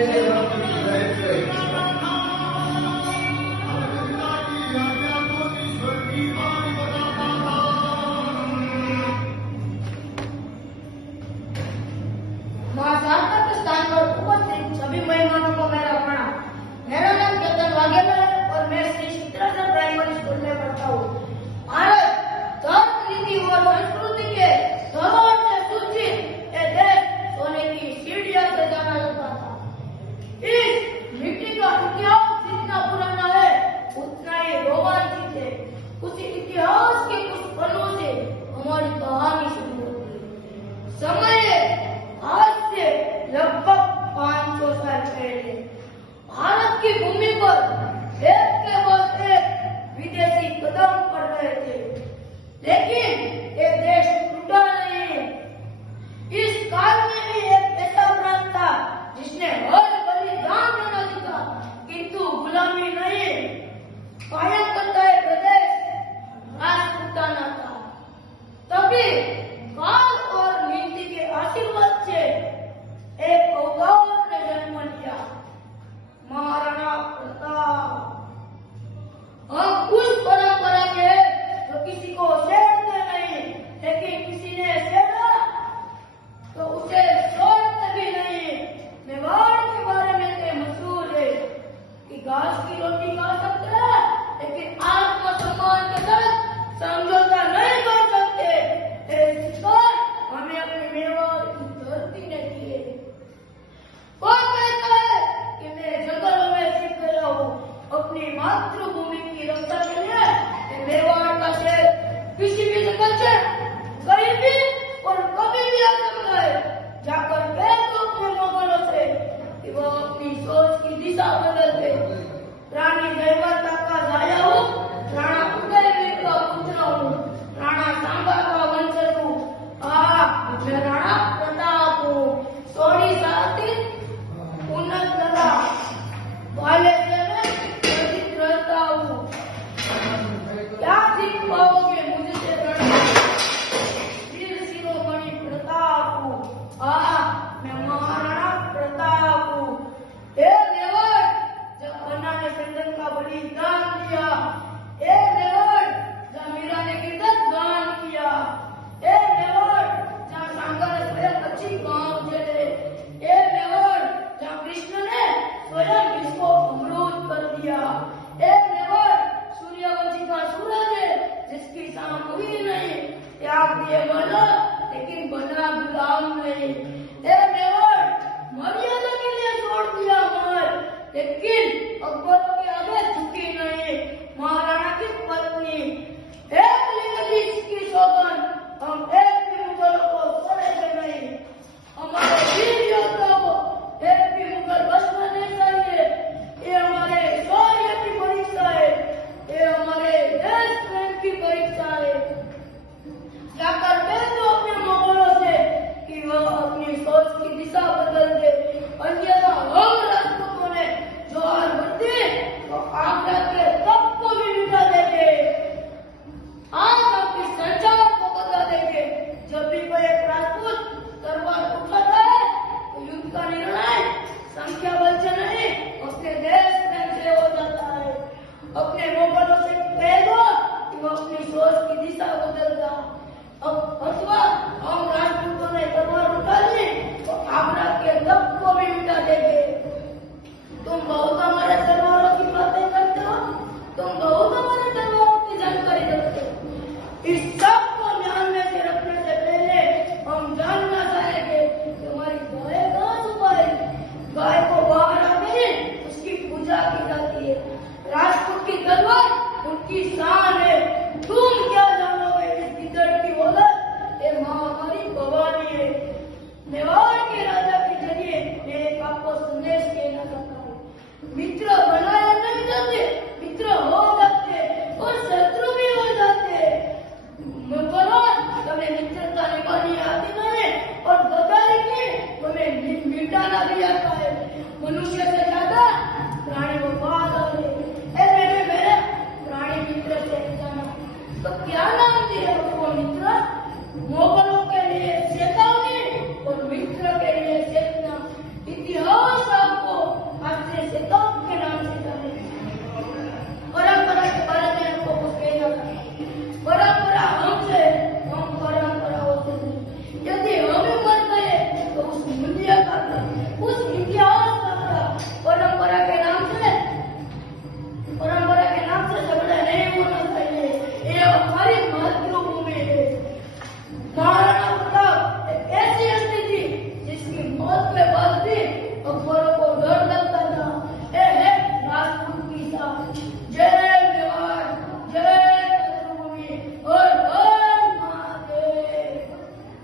Amen. दिशा बदल दे रानी Jaiwanta favorita